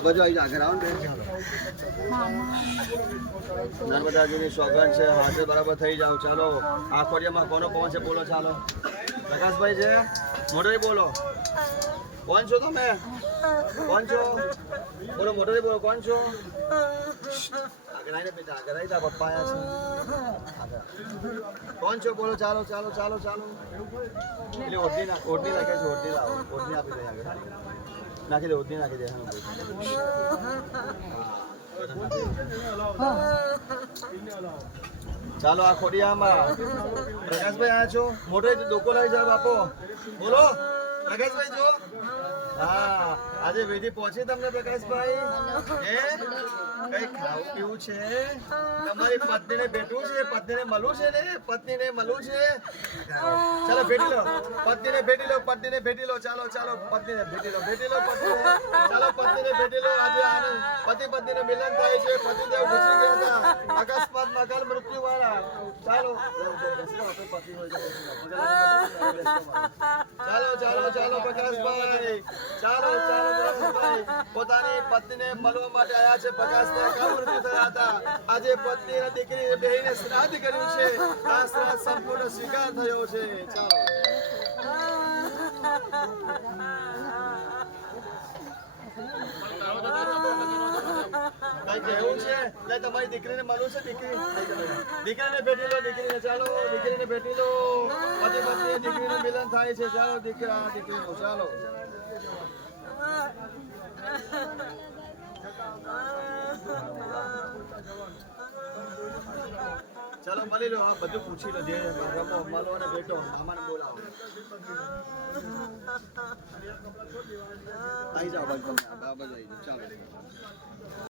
બધું આવી આગળ આવો ને નર્મદાજીની સોગંદ છે હાજર બરાબર થઈ જાવ ચાલો આ કોરિયામાં કોનો પવન છે બોલો ચાલો પ્રકાશભાઈ છે મોટો બોલો કોણ છો તમે કોણ છો બોલો મોટો બોલો કોણ છો આગળ આવીને બેટા આગળ આવી તા પપ્પા આયા છે કોણ છો બોલો ચાલો ચાલો ચાલો ચાલો એટલે ઓઢની નાખે છે ઓઢની લાવો ઓઢની આપી દે આગળ નાખી દે ઓઢની નાખી દે ચાલો આ ખોડિયામાં પ્રકાશભાઈ આયા છો મોટો ડોકો લઈ જાવ બાપો બોલો પ્રકાશભાઈ જો હા આજે વિધિ પહોંચી તમને પ્રકાશભાઈ કઈ ખાવું પીવું છે તમારી પત્નીને ભેટવું છે પત્નીને મળવું છે ને પત્નીને મળવું છે ચાલો ભેટી લો પત્નીને ભેટી લો પત્નીને ભેટી લો ચાલો ચાલો પત્નીને ભેટી લો પત્નીને ચાલો પત્નીને ભેટી લો આજે આનંદ પતિ પત્નીનું મિલન થાય છે પતિદેવ ગુજરી ગયા હતા અકસ્માતમાં અકાલ મૃત્યુ વાળા ચાલો ચાલો ચાલો ચાલો પ્રકાશભાઈ ચાલો ચાલો પ્રકાશભાઈ પોતાની પત્નીને મળવા માટે આવ્યા છે પ્રકાશભાઈ અકાલ મૃત્યુ થયા હતા આજે પત્ની અને દીકરી બેહીને શ્રાદ્ધ કર્યું છે આ શ્રાદ્ધ સંપૂર્ણ સ્વીકાર થયો છે ચાલો કઈ કહેવું છે એટલે તમારી દીકરીને મળવું છે દીકરીને ભેટી લો દીકરીને ચાલો દીકરીને ભેટી લો પતિ પત્ની દીકરીનું મિલન થાય છે ચાલો દીકરા દીકરીનું ચાલો ચાલો મળી લો આ બધું પૂછી લો જે રમો મળો અને ભેટો મામાને બોલાવો આવી જાઓ બાજુ આવી જાઓ ચાલો